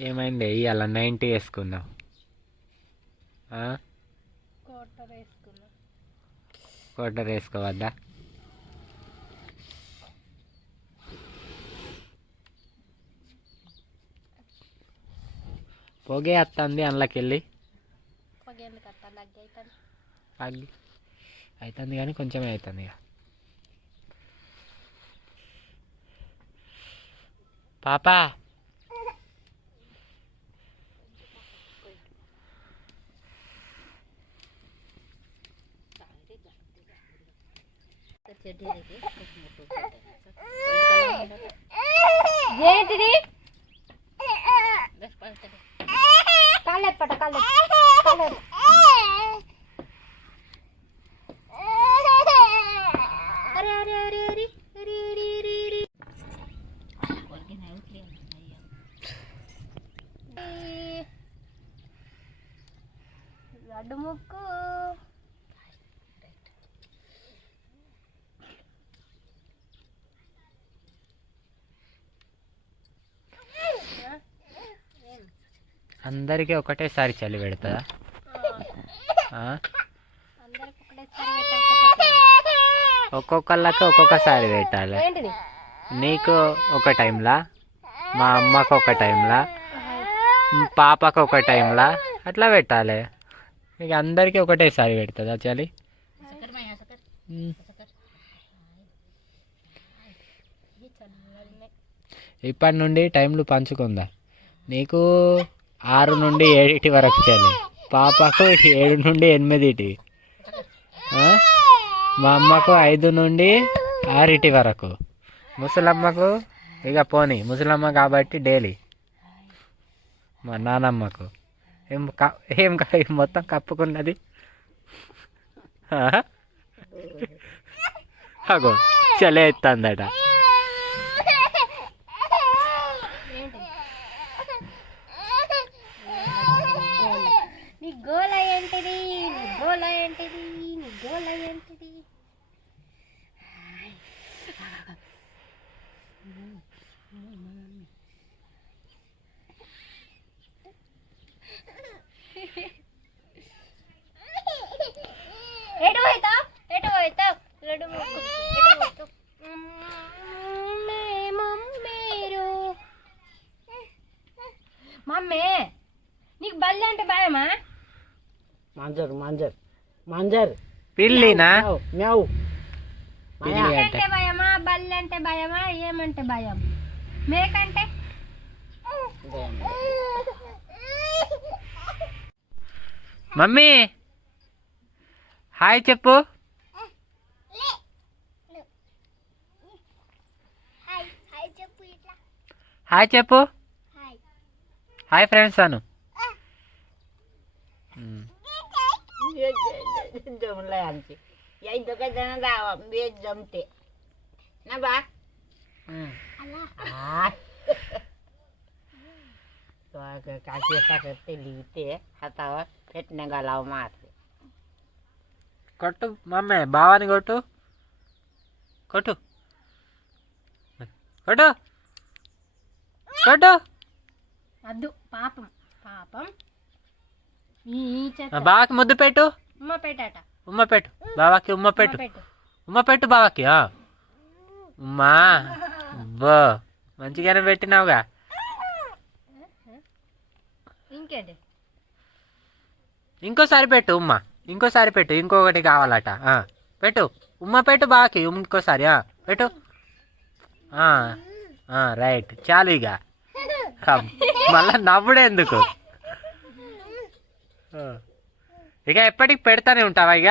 ఏమైంది? ఇవాళ నైంటీ వేసుకున్నావు వేసుకున్నా క్వార్టర్ వేసుకోవద్దా? పొగే వస్తుంది అందులోకెళ్ళి. అగ్గి అవుతుంది కానీ కొంచెమే అవుతుంది ఇక. పాపా! ఏంటిది కాళ్ళెప్పట కాళ్ళె కాళ్ళె అరే అరే అరే అరే అరే అరే అరే అరే లడ్డు ముక్కు అందరికీ ఒకటేసారి చలి పెట్టకపోతే ఒక్కొక్కళ్ళకి ఒక్కొక్కసారి పెట్టాలి. నీకు ఒక టైంలా? మా అమ్మకు ఒక టైంలా? పాపకు ఒక టైంలా? అట్లా పెట్టాలి. ఇక అందరికీ ఒకటేసారి పెడుతుందా చలి. ఇప్పటి నుండి టైంలు పంచుకుందా? నీకు ఆరు నుండి ఏడిటి వరకు చలి? పాపకు ఏడు నుండి ఎనిమిదిటి మా అమ్మకు ఐదు నుండి ఆరిటి వరకు. ముసలమ్మకు ఇక పోనీ ముసలమ్మ కాబట్టి డైలీ. మా నానమ్మకు. ఏం క- ఏం క- మొత్తం కప్పుకున్నది? అగో చలే ఎత్తందట. ఎటు పోతావు ఎటు పోతావు లడ్డు ఎటు మమ్మీ మమ్మీరు మమ్మీ నీకు బల్లి అంటే భయమా? మాంజర్ మాంజర్ మాంజర్. పిల్లినా? మ్యావ్, మ్యావ్. పిల్లి బల్లి అంటే. అంటే భయమా బల్లి అంటే భయమా ఏమంటే భయం? మేకంటే మమ్మీ హాయ్ చెప్పు హాయ్ చెప్పు హాయ్ ఫ్రెండ్స్ అను మ్. जमलंय आमचे या दोघा जण जावा बेज जमते ना बा हाय. तो अगं काकी असा करते लिहिते हातावर फेटणे घालावं मारते कटू मम्मी भावाने कटू कटू కడు కడు వద్దు పాపం పాపం బాబాకి ముద్దు పెట్టు ఉమ్మ పెట్టాట ఉమ్మ పెట్టు బాబాకి ఉమ్మ పెట్టు ఉమ్మ పెట్టు బాబాకి ఉమ్మా బో మంచిగానే పెట్టినావుగా. ఇంకేంటి? ఇంకోసారి పెట్టు ఉమ్మ. ఇంకోసారి పెట్టు ఇంకొకటి కావాలట. పెట్టు. ఉమ్మ పెట్టు బాకి ఇంకోసారి పెట్టు. రైట్. చాలు ఇక. మళ్ళా నవ్వుడు ఎందుకు. ఇక ఎప్పటికి పెడతానే ఉంటావా ఇక?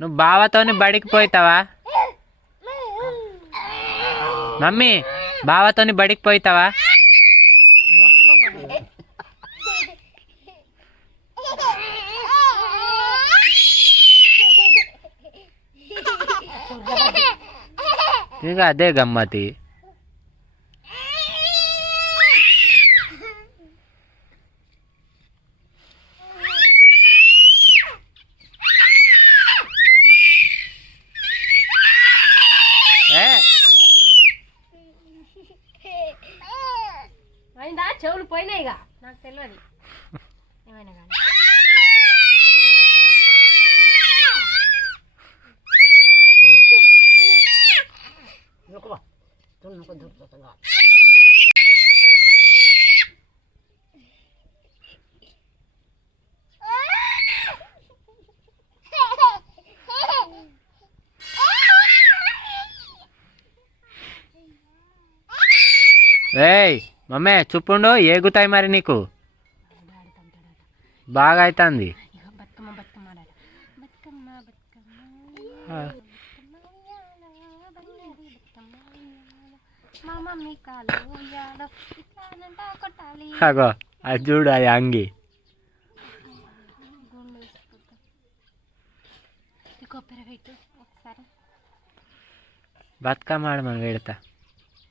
నువ్వు బావతోని బడికి పోయితావా? మమ్మీ బావతోని బడికి పోయితావా? ఇక అదే గమ్మతి. ఇక. నాకు తెలియదు ఏమైనా కానీ. नको మమ్మే చూపుండు ఏగుతాయి మరి నీకు? బాగా అవుతుంది అగో అది చూడు అది అంగి. బతుకమ్మ ఆడమని పెడతా